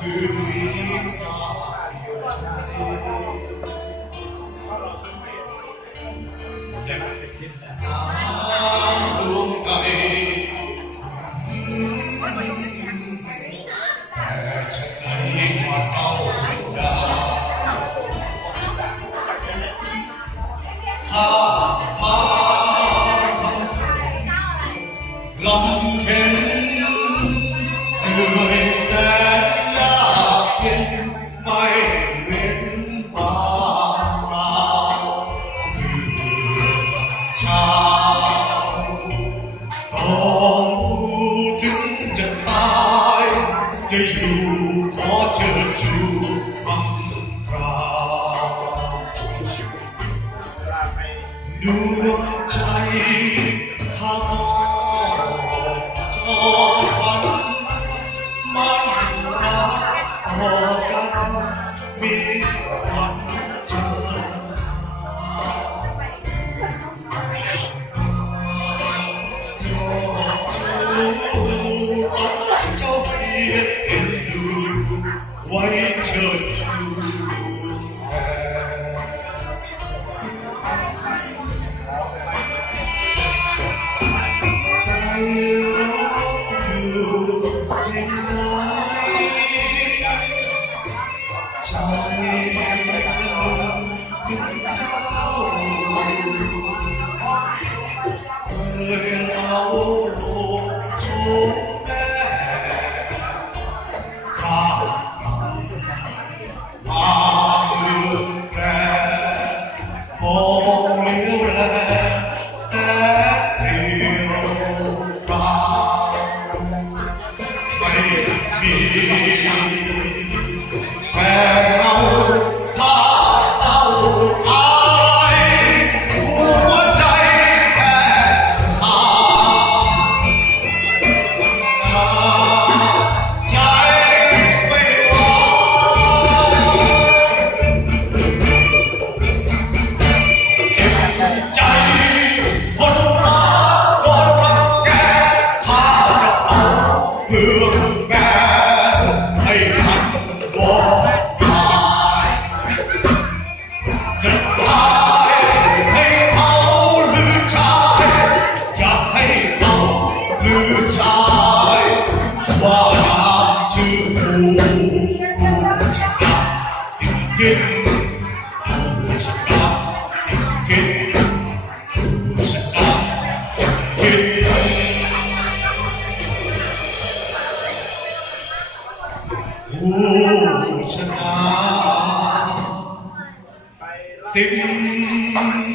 คืนนี้ก็อยู่ใจยังคิดน้งแต่ฉันนี้เศร้าเป็นดาวข้ามาทั้งสิ้นลำแค่ ขอเชิญชูรดวงใจ Amen. Sevi